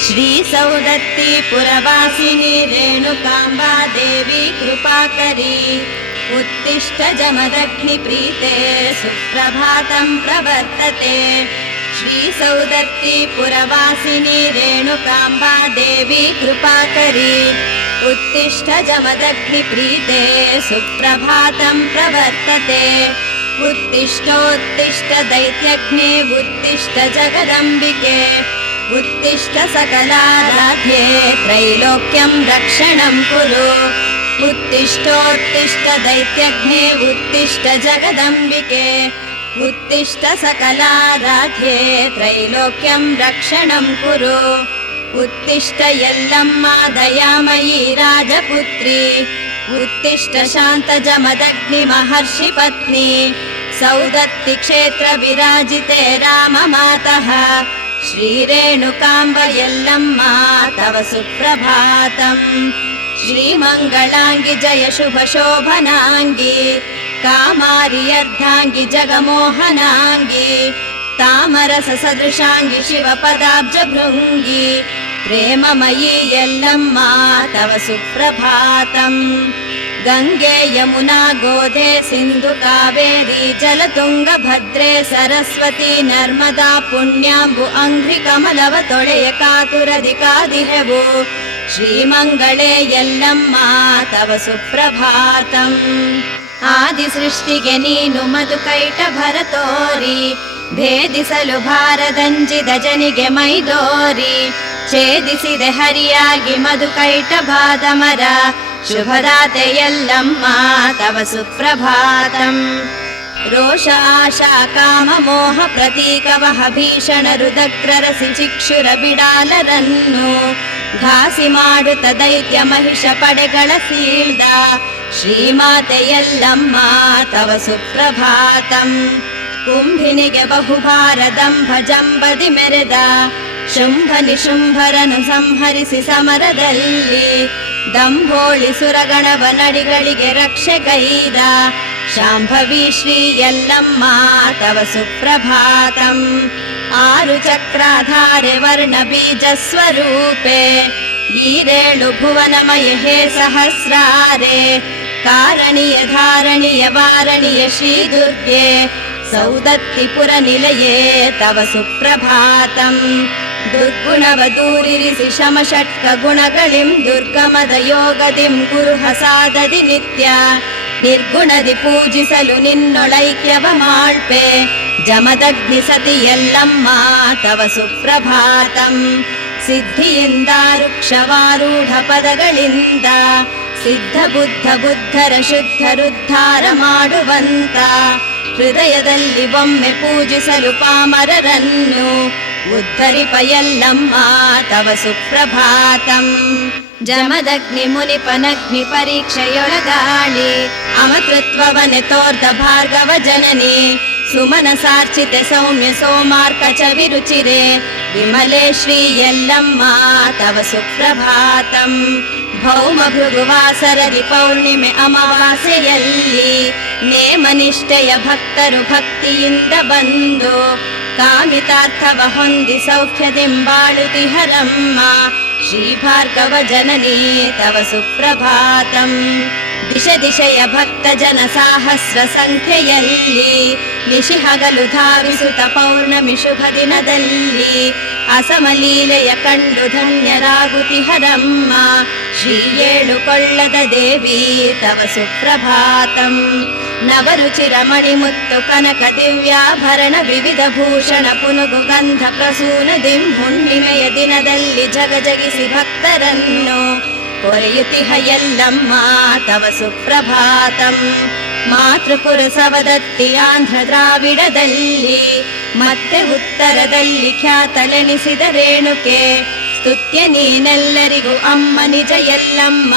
श्रीसौदत्ती पुरवासिनी रेणुकाम्बा देवी कृपाकरी उत्तिष्ठ जमदग्निप्रीते सुप्रभातं प्रवर्तते। श्रीसौदत्ती पुरवासिनी रेणुकाम्बा देवी कृपाकरी उत्तिष्ठ जमदग्निप्रीते सुप्रभातं प्रवर्तते। उत्तिष्ठोत्तिष्ठ दैत्यग्ने उत्तिष्ठ जगदम्बिके उत्तिष्ठ सकलाराध्ये त्रैलोक्यं रक्षणं कुरु। उत्तिष्ठोत्तिष्ठ दैत्यग्ने उत्तिष्ठ जगदम्बिके उत्तिष्ठ सकलाराध्ये त्रैलोक्यं रक्षणं कुरु। उत्तिष्ठ यल्लम्मा दयामयी राजपुत्री उत्तिष्ठ शान्तजमदग्नि महर्षि पत्नी सौदत्ति क्षेत्र विराजिते राममातः श्रीरेणुकाम्ब यल्लम्मा तव सुप्रभातम्। श्रीमङ्गलाङ्गि जय शुभ शोभनाङ्गि कामारि अर्धाङ्गि जगमोहनाङ्गि तामरस सदृशाङ्गि शिवपदाब्ज भृङ्गि प्रेममयी यल्लम्मा तव सुप्रभातम्। गङ्गे यमुना गोधे सिन्धु कावेरी जलतुङ्ग भद्रे सरस्वती नर्मदा पुण्याम्बु अंघ्रि कमलव ತೊಳೆಯ ಕಾತುರದಿ ಕಾದಿಹೆವು ಶ್ರೀಮಂಗಳೇ ಯಲ್ಲಮ್ಮ ತವ ಸುಪ್ರಭಾತಂ। ಆದಿ ಸೃಷ್ಟಿಗೆ ನೀನು ಮಧುಕೈಟ ಭರತೋರಿ ಭೇದಿಸಲು ಭಾರದಂಜಿದ ಜನಿಗೆ ಮೈದೋರಿ ಛೇದಿಸಿದೆ ಹರಿಯಾಗಿ ಮಧುಕೈಟ ಬಾದಮರ ಶುಭದಾತೆ ಯಲ್ಲಮ್ಮ ತವ ಸುಪ್ರಭಾತಂ। ರೋಷ ಆಶಾ ಕಾಮ ಮೋಹ ಪ್ರತೀಕವಹ ಭೀಷಣ ರುದಕ್ರರಸಿ ಚಿಕ್ಷುರ ಬಿಡಾಲರನ್ನು ಘಾಸಿ ಮಾಡುತ್ತ ದೈತ್ಯ ಮಹಿಷ ಪಡೆಗಳ ಸೀಳ್ದ ಶ್ರೀಮಾತೆ ಯಲ್ಲಮ್ಮ ತವ ಸುಪ್ರಭಾತಂ। ಕುಂಭಿನಿಗೆ ಬಹುಭಾರದಂಭ ಜಂಬದಿ ಮೆರೆದ ಶುಂಭ ನಿಶುಂಭರನು ಸಂಹರಿಸಿ ಸಮರದಲ್ಲಿ ದಂಭೋಳಿ ಸುರಗಣವ ನಡಿಗಳಿಗೆ ರಕ್ಷೆಗೈದ ಶಾಂಭವಿ ಶ್ರೀ ಯಲ್ಲಮ್ಮ ತವ ಸುಪ್ರಭಾತಂ। ಆರು ಚಕ್ರಾಧಾರೆ ವರ್ಣ ಬೀಜ ಸ್ವರೂಪೆ ಈರೇಳು ಭುವನಮಯ ಹೇ ಸಹಸ್ರಾರೆ ಕಾರಣೀಯ ಧಾರಣೀಯ ವಾರಣೀಯ ಶ್ರೀ ದುರ್ಗೆ ಸೌದತ್ತಿಪುರ ನಿಲಯೇ ತವ ಸುಪ್ರಭಾತಂ। ದುರ್ಗುಣವ ದೂರಿರಿಸಿ ಶಮಷಟ್ಕ ಗುಣಗಳಿಂ ದುರ್ಗಮದ ಯೋಗದಿಂ ಗುರು ಹಸಾದದಿ ನಿತ್ಯ ನಿರ್ಗುಣದಿ ಪೂಜಿಸಲು ನಿನ್ನೊಳೈಕ್ಯವ ಮಾಳ್ಪೆ ಜಮದಗ್ನಿ ಸತಿ ಯಲ್ಲಮ್ಮ ತವ ಸುಪ್ರಭಾತಂ। ಸಿದ್ಧಿಯಿಂದ ವೃಕ್ಷವಾರೂಢ ಪದಗಳಿಂದ ಸಿದ್ಧ ಬುದ್ಧ ಬುದ್ಧರ ಶುದ್ಧರುದ್ಧಾರ ಮಾಡುವಂತ ಹೃದಯದಲ್ಲಿ ಒಮ್ಮೆ ಪೂಜಿಸಲು ಪಾಮರರನ್ನು ಉದ್ಧರಿಪ ಯಲ್ಲಮ್ಮ ತವ ಸುಪ್ರಭಾತಂ। ಜಮದಗ್ನಿ ಮುನಿಪನಗ್ನಿ ಪರೀಕ್ಷೆಯೊಳಗಾಳಿ ಅಮತೃತ್ವವನೆ ತೋರ್ದ ಭಾರ್ಗವ ಜನನಿ ಸುಮನ ಸಾರ್ಚಿತೆ ಸೌಮ್ಯ ಸೋಮಾರ್ಕಚ ವಿರುಚಿರೆ ವಿಮಲೆ ಶ್ರೀ ಯಲ್ಲಮ್ಮ ತವ ಸುಪ್ರಭಾತಂ। ಭೌಮ ಭೃಗುವಾಸರದಿ ಪೌರ್ಣಿಮೆ ಅಮಾವಾಸ್ಯೆಯಲ್ಲಿ ನೇಮನಿಷ್ಠೆಯ ಭಕ್ತರು ಭಕ್ತಿಯಿಂದ ಬಂದು ಕಾಮಿತಾರ್ಥವ ಹೊಂದಿ ಸೌಖ್ಯದಿಂಬಾಳುತಿಹರಮ್ಮ ಶ್ರೀ ಭಾರ್ಗವ ಜನನಿ ತವ ಸುಪ್ರಭಾತಂ। ದಿಶ ದಿಶೆಯ ಭಕ್ತ ಜನ ಸಾಹಸ್ರ ಸಂಖ್ಯೆಯಲ್ಲಿ ನಿಶಿ ಹಗಲು ಧಾವಿಸುತ್ತ ಪೌರ್ಣಮಿ ಶುಭ ದಿನದಲ್ಲಿ ಅಸಮಲೀಲೆಯ ಕಂಡು ಧನ್ಯರಾಗುತಿಹರಮ್ಮ ಶ್ರೀ ಏಳು ಕೊಳ್ಳದ ದೇವಿ ತವ ಸುಪ್ರಭಾತಂ। ನವರುಚಿರ ಮಣಿಮುತ್ತು ಕನಕ ದಿವ್ಯಾಭರಣ ವಿವಿಧ ಭೂಷಣ ಪುನುಗು ಗಂಧ ಪ್ರಸೂನದಿಂ ಹುಣ್ಣಿಮೆಯ ದಿನದಲ್ಲಿ ಜಗಜಗಿಸಿ ಭಕ್ತರನ್ನು ಕೊರೆಯುತಿಹ ಯಲ್ಲಮ್ಮ ತವ ಸುಪ್ರಭಾತಂ। ಮಾತೃಪುರ ಸವದತ್ತಿ ಆಂಧ್ರ ದ್ರಾವಿಡದಲ್ಲಿ ಮತ್ತೆ ಉತ್ತರದಲ್ಲಿ ಖ್ಯಾತಳೆನಿಸಿದ ರೇಣುಕೆ ಸ್ತುತ್ಯ ನೀನೆಲ್ಲರಿಗೂ ಅಮ್ಮ ನಿಜ ಯಲ್ಲಮ್ಮ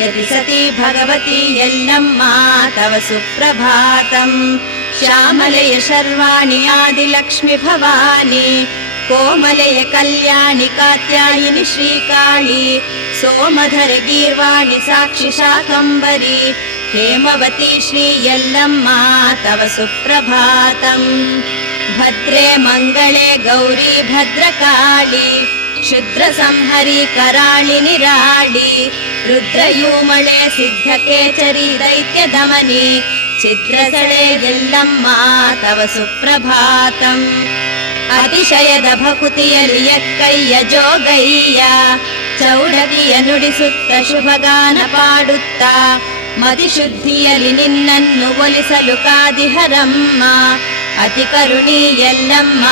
ಯತಿ ಸತಿ ಭಗವತಿ ಯಲ್ಲಮ್ಮ ತವ ಸುಪ್ರಭಾತಂ। ಶ್ಯಾಮಲೆಯ ಶರ್ವಾಣಿ ಆದಿಲಕ್ಷ್ಮಿ ಭವಾನಿ ಕೋಮಲೆಯ ಕಲ್ಯಾಣಿ ಕಾತ್ಯಾಯಿನಿ ಶ್ರೀಕಾಳಿ ಸೋಮಧರ ಗೀರ್ವಾಣಿ ಸಾಕ್ಷಿ ಶಾಕಂಬರಿ ಹೇಮವತಿ ಶ್ರೀ ಯಲ್ಲಮ್ಮ ತವ ಸುಪ್ರಭಾತಂ. ಭದ್ರೇ ಮಂಗಳೇ ಗೌರಿ ಭದ್ರಕಾಳಿ ಕ್ಷುದ್ರ ಸಂಹರಿ ಕರಾಳಿ ನಿರಾಳಿ. ರುದ್ರಯೂಮಳೆ ಸಿದ್ಧಕೇಚರಿ ದೈತ್ಯ ದಮನಿ ಛಿದ್ರಸಳೆ ಯಲ್ಲಮ್ಮ ತವ ಸುಪ್ರಭಾತಂ. ಅತಿಶಯದ ಭಕುತಿಯಲ್ಲಿ ಎಕ್ಕಯ್ಯ ಜೋಗಯ್ಯ ಚೌಡಗಿಯ ನುಡಿಸುತ್ತ ಶುಭಗಾನ ಪಾಡುತ್ತ ಮದಿಶುದ್ಧಿಯಲ್ಲಿ ನಿನ್ನನ್ನು ಒಲಿಸಲು ಕಾದಿಹರಮ್ಮ. ಅತಿ ಕರುಣಿ ಯಲ್ಲಮ್ಮ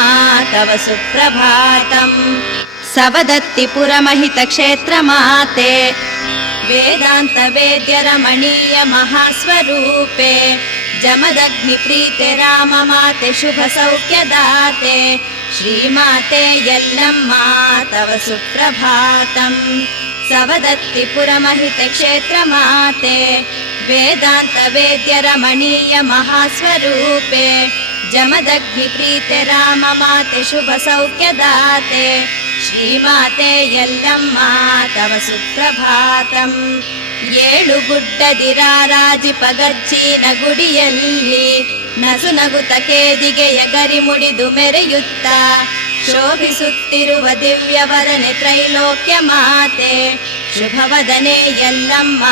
ತವ ಸುಪ್ರಭಾತಂ. ಸವದತ್ತಿಪುರ ಮಹಿತ ಕ್ಷೇತ್ರ ಮಾತೆ ವೇದಾಂತ ವೇದ್ಯ ರಮಣೀಯ ಮಹಾಸ್ವರೂಪೆ. ಜಮದಗ್ನಿ ಪ್ರೀತೆ ರಾಮ ಮಾತೆ ಶುಭ ಸೌಖ್ಯದಾತೆ. ಶ್ರೀಮಾತೆ ಯಲ್ಲಮ್ಮ ತವ ಸುಪ್ರಭಾತಂ. ಸವದತ್ತಿಪುರ ಮಹಿತ ಕ್ಷೇತ್ರ ಮಾತೆ ವೇದಾಂತ ವೇದ್ಯ ರಮಣೀಯ ಮಹಾಸ್ವರೂಪೆ. ಜಮದಗ್ನಿ ಪ್ರೀತೆ ರಾಮ ಮಾತೆ ಶುಭ ಸೌಖ್ಯದಾತೆ. ಶ್ರೀಮಾತೆ ಯಲ್ಲಮ್ಮ ತವ ಸುಪ್ರಭಾತಂ. ಏಳು ಗುಡ್ಡದಿರಾರಾಜಿಪ ಗಜ್ಜಿನ ಗುಡಿಯಲ್ಲಿ ನಸು ನಗುತ ಕೇದಿಗೆಯ ಗರಿ ಮುಡಿದು ಮೆರೆಯುತ್ತ ಶೋಭಿಸುತ್ತಿರುವ ದಿವ್ಯವದನೆ ತ್ರೈಲೋಕ್ಯ ಮಾತೆ. ಶುಭವದನೆ ಯಲ್ಲಮ್ಮ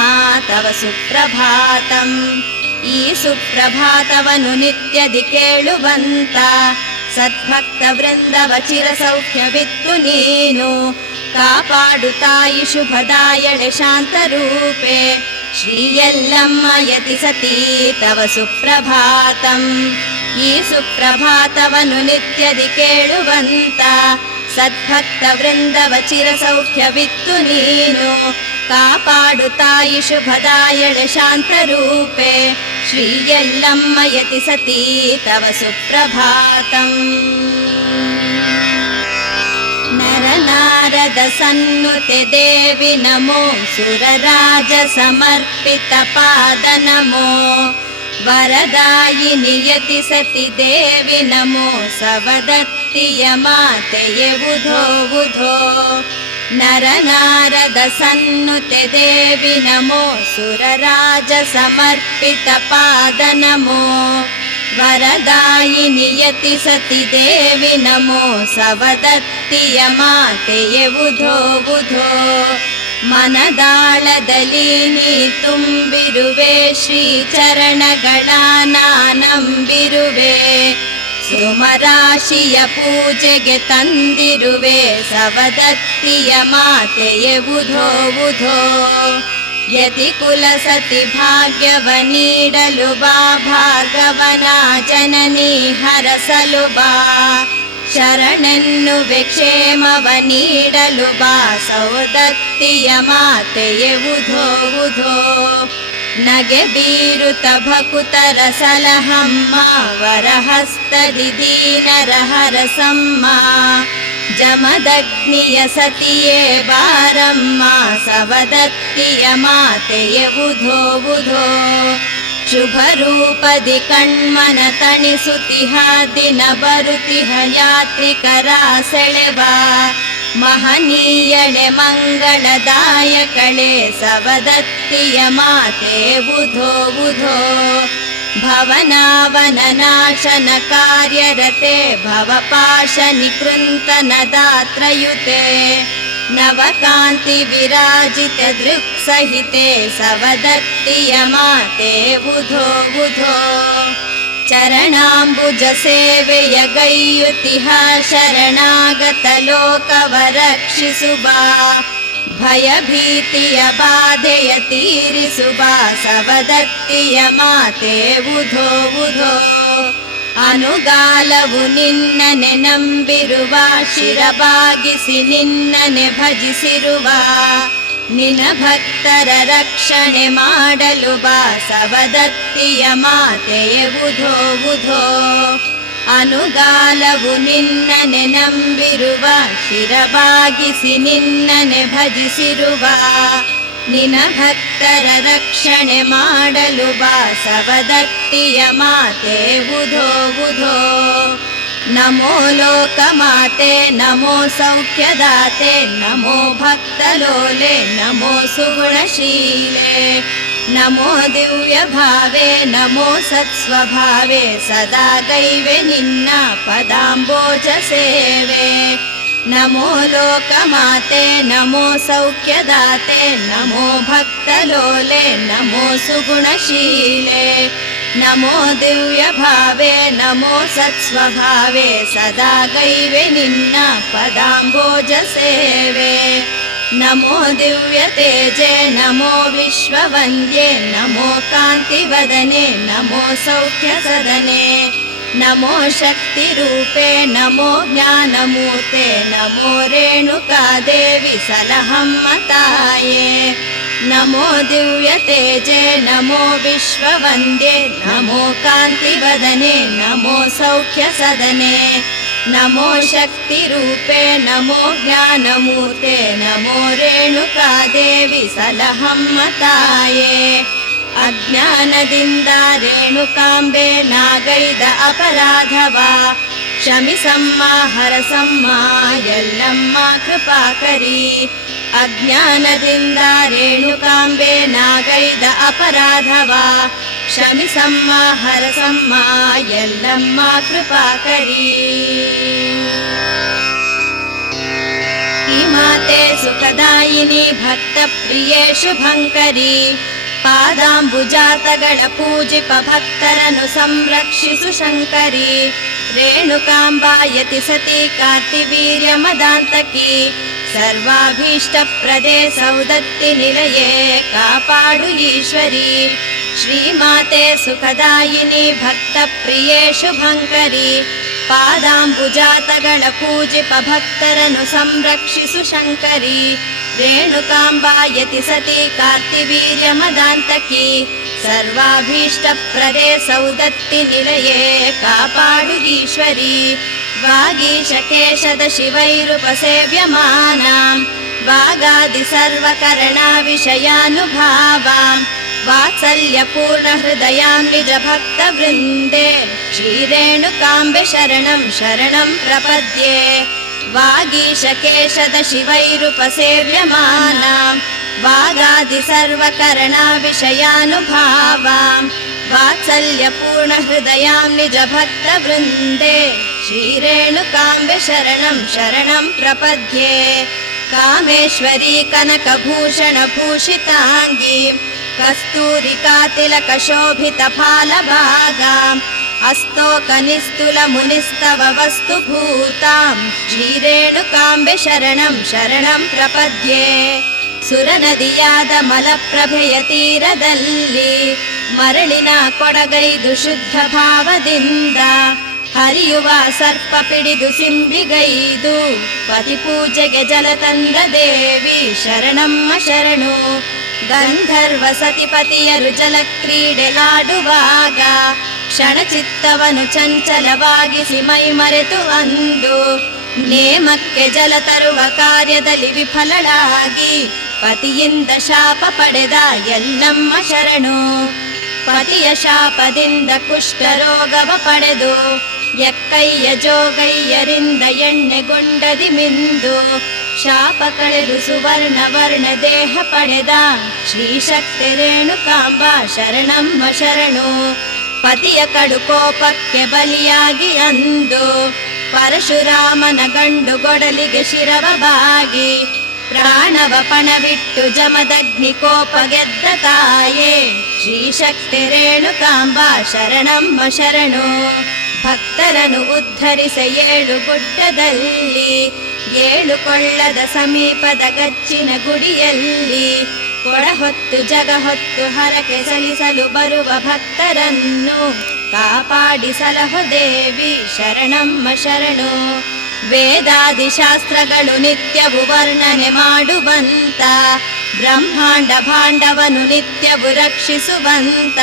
ತವ ಸುಪ್ರಭಾತಂ. ಈ ಸುಪ್ರಭಾತವನ್ನು ನಿತ್ಯದಿ ಕೇಳುವಂತ ಸದ್ಭಕ್ತ ವೃಂದವ ಚಿರ ಸೌಖ್ಯವಿತ್ತು ನೀನು. ಕಾಪಾಡು ತಾಯಿ ಶುಭದಾಯಳೆ ಶಾಂತರೂಪೆ. ಶ್ರೀ ಯಲ್ಲಮ್ಮ ಯತಿ ಸತೀ ತವ ಸುಪ್ರಭಾತಂ. ಈ ಸುಪ್ರಭಾತವನ್ನು ನಿತ್ಯದಿ ಕೇಳುವಂತ ಸದ್ಭಕ್ತ ವೃಂದವ ಚಿರ ಸೌಖ್ಯವಿತ್ತು ನೀನು. ಕಾಪಾಡು ತಾಯಿ ಶುಭದಾಯಳೆ ಶಾಂತರೂಪೆ. ಶ್ರೀ ಯಲ್ಲಮ್ಮ ಯತಿ ಸತೀ ತವ ಸುಪ್ರಭಾತಂ. ನರನಾರದ ಸನ್ನುತೆ ದೇವಿ ನಮೋ ಸುರರಾಜ ಸಮರ್ಪಿತ ಪಾದ ನಮೋ. ವರದಾಯಿನಿ ಯತಿ ಸತಿ ದೇವಿ ನಮೋ ಸವದತ್ತಿಯ ಮಾತೆಯೇ ಉಧೋ ಉಧೋ. ನರನಾರದ ಸನ್ನುತೆ ದೇವಿ ನಮೋ ಸುರರಾಜ ಸಮರ್ಪಿತ ಪಾದ ನಮೋ. ವರದಾಯಿನಿ ಯತಿ ಸತಿ ದೇವಿ ನಮೋ ಸವದತ್ತಿಯ ಮಾತೆಯೇ ಉಧೋ ಉಧೋ. ಮನದಾಳದಲ್ಲಿ ನೀ ತುಂಬಿರುವೆ ಶ್ರೀ ಚರಣಗಳ ನಾನಂಬಿರುವೆ. ಸುಮರಾಶಿಯ ಪೂಜೆಗೆ ತಂದಿರುವೆ ಸವದತ್ತಿಯ ಮಾತೆಯೇ ಉಧೋ ಉಧೋ. ಯತಿ ಕುಲ ಸತಿ ಭಾಗ್ಯವ ನೀಡಲು ಬಾ ಭಾರ್ಗವನ ಜನನಿ ಹರಸಲು ಬಾ. ಶರಣೆನ್ನುವೆ ಕ್ಷೇಮವ ನೀಡಲು ಬಾ ಸೌದತ್ತಿಯ ಮಾತೆಯೇ ಉಧೋ ಉಧೋ. ನಗೆ ಬೀರುತ ಭಕುತರ ಸಲಹಮ್ಮ ವರಹಸ್ತದಿ ದೀನರ ಹರಸಮ್ಮ. ಜಮದಗ್ನಿಯ ಸತಿಯೇ ಬಾರಮ್ಮ ಸವದತ್ತಿಯ ಮಾತೆಯೇ ಉಧೋ ಉಧೋ. ಶುಭ ರೂಪದಿ ಕಣ್ಮನ ತಣಿಸುತಿಹ ದಿನ ಬರುತಿಹ ಯಾತ್ರಿಕರ ಸೆಳೆವ. ಮಹನೀಯಳೆ ಮಂಗಳದಾಯಕಳೆ ಸವದತ್ತಿಯ ಮಾತೆ ಉಧೋ ಉಧೋ. ಭವನಾವನ ನಾಶನ ಕಾರ್ಯರತೆ ಭವಪಾಶ ನಿಕೃಂತನ ದಾತ್ರಯುತೆ. ನವಕಾಂತಿ ವಿರಾಜಿತ ದೃಕ್ಸಹಿತೆ ಸವದತ್ತಿಯ ಮಾತೆ ಉಧೋ ಉಧೋ. ಚರಣಾಂಬುಜ ಸೇವೆಯ ಗೈಯುತಿಹ ಶರಣಾಗತ ಲೋಕವ ರಕ್ಷಿಸುವ. ಭಯಭೀತಿಯ ಬಾಧೆಯ ತೀರಿಸುವ ಸವದತ್ತಿಯ ಮಾತೆ ಉಧೋ ಉಧೋ. ಅನುಗಾಲವು ನಿನ್ನನೆ ನಂಬಿರುವ ಶಿರಬಾಗಿಸಿ ನಿನ್ನನೆ ಭಜಿಸಿರುವ. ನಿನ ಭಕ್ತರ ರಕ್ಷಣೆ ಮಾಡಲು ಬಾ ಸವದತ್ತಿಯ ಮಾತೆಯೇ ಉಧೋ ಉಧೋ. ಅನುಗಾಲವು ನಿನ್ನನೆ ನಂಬಿರುವ ಶಿರಬಾಗಿಸಿ ನಿನ್ನನೆ ಭಜಿಸಿರುವ. ನಿನ ಭಕ್ತರ ರಕ್ಷಣೆ ಮಾಡಲು ಬಾ ಸವದತ್ತಿಯ ಮಾತೆ ಉಧೋ ಉಧೋ. ನಮೋ ಲೋಕ ಮಾತೆ ನಮೋ ಸೌಖ್ಯದಾತೆ. ನಮೋ ಭಕ್ತಲೋಲೆ ನಮೋ ಸುಗುಣಶೀಲೆ. ನಮೋ ದಿವ್ಯ ಭಾವೆ ನಮೋ ಸತ್ಸ್ವಭಾವೆ ಸದಾ ಗೈವೆ ನಿನ್ನ ಪದಾಂಬೋಜ ಸೇವೆ ನಮೋ ಲೋಕಮಾತೆ ನಮೋ ಸೌಖ್ಯದಾತೆ ನಮೋ ಭಕ್ತಲೋಲೆ ನಮೋ ಸುಗುಣಶೀಲೆ ನಮೋ ದಿವ್ಯ ಭಾವೆ ನಮೋ ಸತ್ಸ್ವಭಾವೆ ಸದಾ ಗೈವೆ ನಿನ್ನ ಪದಾಂಬೋಜ ಸೇವೆ ನಮೋ ದಿವ್ಯ ತೇಜೆ ನಮೋ ವಿಶ್ವವಂದ್ಯೆ ನಮೋ ಕಾಂತಿವದನೆ ನಮೋ ಸೌಖ್ಯ ಸದನೆ ನಮೋ ಶಕ್ತಿ ರೂಪೆ ನಮೋ ಜ್ಞಾನಮೂರ್ತೆ ನಮೋ ರೇಣುಕಾದೇವಿ ಸಲಹಮ್ಮ ತಾಯೇ ನಮೋ ದಿವ್ಯ ತೇಜೆ ನಮೋ ವಿಶ್ವವಂದ್ಯೆ ನಮೋ ಕಾಂತಿವದನೆ ನಮೋ ಸೌಖ್ಯ ಸದನೆ ನಮೋ ಶಕ್ತಿ ರೂಪೆ ನಮೋ ಜ್ಞಾನಮೂರ್ತೆ ನಮೋ ರೇಣುಕಾದೇವಿ ಸಲಹಮ್ಮ ತಾಯೇ ಅಜ್ಞಾನದಿಂದ ರೇಣುಕಾಂಬೆ ನಾಗೈದ ಅಪರಾಧವ ಕ್ಷಮಿಸಮ್ಮ ಹರಸಮ್ಮ ಎಲ್ಲಮ್ಮ ಕೃಪಾಕರಿ ಅಜ್ಞಾನದಿಂದ ರೇಣುಕಾಂಬೆ ನಾಗೈದ ಅಪರಾಧವ ಕ್ಷಮಿಸಮ್ಮ ಹರಸಮ್ಮ ಎಲ್ಲಮ್ಮ ಕೃಪಾಕರಿ ಈ ಮಾತೆ ಸುಖದಾಯಿನಿ ಭಕ್ತ ಪ್ರಿಯೇ ಶುಭಂಕರಿ ಪಾದಾಂಬುಜಾತಗಳ ಪೂಜಿಪ ಭಕ್ತರನ್ನು ಸಂರಕ್ಷಿಸು ಶಂಕರಿ ರೇಣುಕಾಂಬಾಯತಿ ಸತಿ ಕಾರ್ತಿವೀರ್ಯ ಮದಾಂತಕಿ ಸರ್ವಾಭೀಷ್ಟ ಪ್ರದೇ ಸೌದತ್ತಿ ನಿಲಯೇ ಕಾಪಾಡು ಈಶ್ವರಿ ಶ್ರೀಮಾತೆ ಸುಖದಾಯಿನಿ ಭಕ್ತ ಪ್ರಿಯೇ ಶುಭಂಕರಿ ಪಾದಾಂಬುಜಾತಗಳ ಪೂಜಿಪ ಭಕ್ತರನ್ನು ಸಂರಕ್ಷಿಸು ಶಂಕರಿ ರೇಣುಕಾಂಬಾಯತಿ ಸತಿ ಕಾರ್ತಿವೀರ್ಯ ಮದಾಂತಕಿ ಸರ್ವಾಭೀಷ್ಟ ಪ್ರದೇ ಸೌದತ್ತಿ ನಿಲಯೇ ಕಾಪಾಡು ಈಶ್ವರಿ ವಾಗೀಶಕೇಶದ ಶಿವೈರುಪಸೇವ್ಯಮಾನಾಂ ವಾಗಾದಿ ಸರ್ವಕರಣಾ ವಿಷಯಾನುಭಾವಾಂ ವಾತ್ಸಲ್ಯಪೂರ್ಣ ಹೃದಯಾಂ ನಿಜ ಭಕ್ತ ವೃಂದೇ ಶ್ರೀರೇಣುಕಾಂಬೆ ಶರಣಂ ಶರಣಂ ಪ್ರಪದ್ಯೆ ವಾಗೀಶಕೇಶದ ಶಿವೈರುಪಸೇವ್ಯಮಾನಾಂ ವಾಗಾದಿ ಸರ್ವಕರಣಾ ವಿಷಯಾನುಭಾವಾಂ ವಾತ್ಸಲ್ಯಪೂರ್ಣ ಹೃದಯಾಂ ನಿಜ ಭಕ್ತ ವೃಂದೇ ಶ್ರೀರೇಣುಕಾಂಬೆ ಶರಣಂ ಶರಣಂ ಪ್ರಪದ್ಯೆ ಕಾಮೇಶ್ವರಿ ಕನಕಭೂಷಣ ಭೂಷಿತಾಂಗಿ ಕಸ್ತೂರಿಕಾ ತಿಲಕ ಶೋಭಿತ ಫಾಲಭಾಗಾಂ ಅಸ್ತೋಕ ನಿಸ್ತುಲ ಮುನಿಸ್ತವ ವಸ್ತು ಭೂತಾಂ ಶ್ರೀರೇಣುಕಾಂಬೆ ಶರಣಂ ಶರಣಂ ಪ್ರಪದ್ಯೆ ಸುರನದಿಯಾದ ಮಲಪ್ರಭೆಯ ತೀರದಲ್ಲಿ ಮರಳಿನ ಕೊಡಗೈದು ಶುದ್ಧ ಭಾವದಿಂದ ಹರಿಯುವ ಸರ್ಪ ಪಿಡಿದು ಸಿಂಬಿಗೈದು ಪತಿ ಪೂಜೆಗೆ ಜಲ ತಂದ ದೇವಿ ಶರಣಮ್ಮ ಶರಣು ಗಂಧರ್ವ ಸತಿಪತಿಯರು ಜಲ ಕ್ರೀಡೆಲಾಡುವಾಗ ಕ್ಷಣಚಿತ್ತವನು ಚಂಚಲವಾಗಿಸಿ ಮೈ ಮರೆತು ಅಂದು ನೇಮಕ್ಕೆ ಜಲ ತರುವ ಕಾರ್ಯದಲ್ಲಿ ವಿಫಲಳಾಗಿ ಪತಿಯಿಂದ ಶಾಪ ಪಡೆದ ಎಲ್ಲಮ್ಮ ಶರಣು ಪತಿಯ ಶಾಪದಿಂದ ಕುಷ್ಠರೋಗವ ಪಡೆದು ಎಕ್ಕಯ್ಯ ಜೋಗಯ್ಯರಿಂದ ಎಣ್ಣೆಗೊಂಡದಿ ಮಿಂದು ಶಾಪ ಕಳೆದು ಸುವರ್ಣ ವರ್ಣ ದೇಹ ಪಡೆದ ಶ್ರೀಶಕ್ತಿ ರೇಣುಕಾಂಬ ಶರಣಮ್ಮ ಶರಣು ಪತಿಯ ಕಡು ಕೋಪಕ್ಕೆ ಬಲಿಯಾಗಿ ಅಂದು ಪರಶುರಾಮನ ಗಂಡು ಗೊಡಲಿಗೆ ಶಿರವ ಬಾಗಿ ಪ್ರಾಣವ ಪಣವಿಟ್ಟು ಜಮದಗ್ನಿ ಕೋಪ ಗೆದ್ದ ತಾಯೇ ಶ್ರೀಶಕ್ತಿ ರೇಣುಕಾಂಬ ಶರಣಮ್ಮ ಶರಣು ಭಕ್ತರನ್ನು ಉದ್ಧರಿಸ ಏಳು ಗುಡ್ಡದಲ್ಲಿ ಏಳು ಕೊಳ್ಳದ ಸಮೀಪದ ಗಚ್ಚಿನ ಗುಡಿಯಲ್ಲಿ ಕೊಡ ಹೊತ್ತು ಜಗ ಹೊತ್ತು ಹರಕೆ ಸಲ್ಲಿಸಲು ಬರುವ ಭಕ್ತರನ್ನು ಕಾಪಾಡಿ ಸಲಹು ದೇವಿ ಶರಣಮ್ಮ ಶರಣು ವೇದಾದಿ ಶಾಸ್ತ್ರಗಳು ನಿತ್ಯವು ವರ್ಣನೆ ಮಾಡುವಂತ ಬ್ರಹ್ಮಾಂಡ ಭಾಂಡವನು ನಿತ್ಯವು ರಕ್ಷಿಸುವಂತ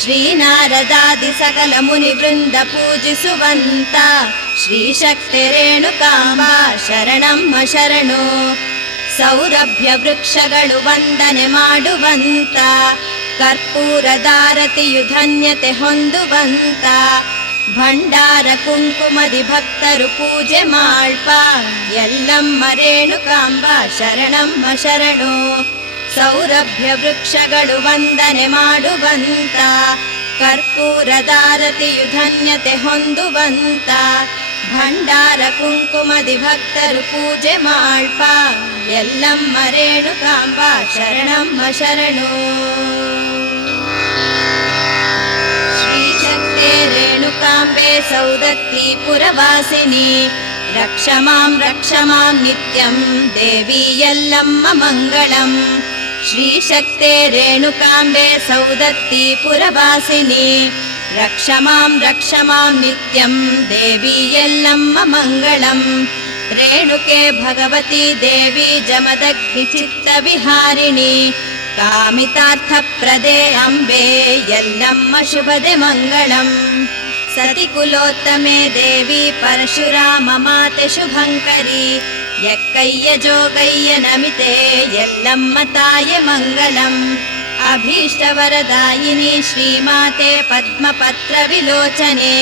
ಶ್ರೀನಾರದಾದಿ ಸಕಲ ಮುನಿ ವೃಂದ ಪೂಜಿಸುವಂತ ಶ್ರೀಶಕ್ತಿ ರೇಣುಕಾಂಬ ಶರಣಮ್ಮ ಶರಣು ಸೌರಭ್ಯ ವೃಕ್ಷಗಳು ವಂದನೆ ಮಾಡುವಂತ ಕರ್ಪೂರದಾರತಿಯು ಧನ್ಯತೆ ಹೊಂದುವಂತ ಭಂಡಾರ ಕುಂಕುಮದಿ ಭಕ್ತರು ಪೂಜೆ ಮಾಡ್ಪ ಎಲ್ಲಮ್ಮ ರೇಣುಕಾಂಬ ಶರಣಮ್ಮ ಶರಣು ಸೌರಭ್ಯ ವೃಕ್ಷಗಳು ವಂದನೆ ಮಾಡುವಂತ, ಕರ್ಪೂರದಾರತಿಯು ಧನ್ಯತೆ ಹೊಂದುವಂತ, ಭಂಡಾರ ಕುಂಕುಮದಿ ಭಕ್ತರು ಪೂಜೆ ಮಾಡ್ಪ, ಎಲ್ಲಮ್ಮ ರೇಣುಕಾಂಬ ಶರಣಮ್ಮ ಶರಣು. ಶ್ರೀಶಕ್ತೆ ರೇಣುಕಾಂಬೆ ಸೌದತ್ತಿ ಪುರವಾಸಿನಿ, ರಕ್ಷ ಮಾಂ ನಿತ್ಯಂ ದೇವಿ ಎಲ್ಲಮ್ಮ ಮಂಗಳಂ. ಶ್ರೀಶಕ್ತೆ ರೇಣುಕಾಂಬೆ ಸೌದತ್ತಿ ಪುರವಾಸಿನಿ, ರಕ್ಷ ಮಾಂ ನಿತ್ಯಂ ದೇವಿ ಎಲ್ಲಮ್ಮ ಮಂಗಳಂ. ರೇಣುಕೆ ಭಗವತಿ ದೇವಿ ಜಮದಗ್ನಿ ಚಿತ್ತ ವಿಹಾರಿಣಿ, ಕಾಮಿತಾರ್ಥಪ್ರದೇ ಅಂಬೆ ಎಲ್ಲಮ್ಮ ಶುಭದೆ ಮಂಗಳಂ. ಸತಿ ಕುಲೋತ್ತಮೆ ದೇವಿ ಪರಶುರಾಮ ಮಾತೆ ಶುಭಂಕರಿ, ಎಕ್ಕಯ್ಯ ಜೋಗಯ್ಯ ನಮಿತೆ ಎಲ್ಲಮ್ಮ ತಾಯೆ ಮಂಗಳಂ. ಅಭೀಷ್ಟವರದಾಯಿನಿ ಶ್ರೀಮಾತೆ ಪದ್ಮಪತ್ರ ವಿಲೋಚನೆ,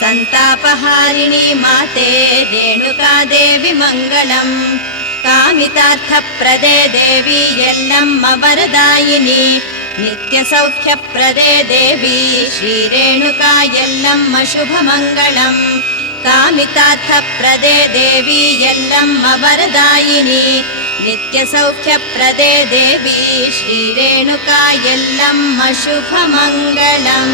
ಸಂತಾಪಹಾರಿಣಿ ಮಾತೆ ರೇಣುಕಾದೇವಿ ಮಂಗಳಂ. ಕಾಮಿತಾರ್ಥಪ್ರದೇ ದೇವಿ ಎಲ್ಲಮ್ಮ ವರದಾಯಿನಿ, ನಿತ್ಯ ಸೌಖ್ಯಪ್ರದೇ ದೇವಿ ಶ್ರೀರೇಣುಕಾ ಎಲ್ಲಮ್ಮ ಶುಭಮಂಗಳಂ. ಕಾಮಿತಾರ್ಥಪ್ರದೇ ದೇವಿ ಎಲ್ಲಮ್ಮ ವರದಾಯಿನಿ, ನಿತ್ಯ ಸೌಖ್ಯಪ್ರದೇ ದೇವಿ ಶ್ರೀರೇಣುಕಾ ಎಲ್ಲಮ್ಮ ಶುಭಮಂಗಳಂ.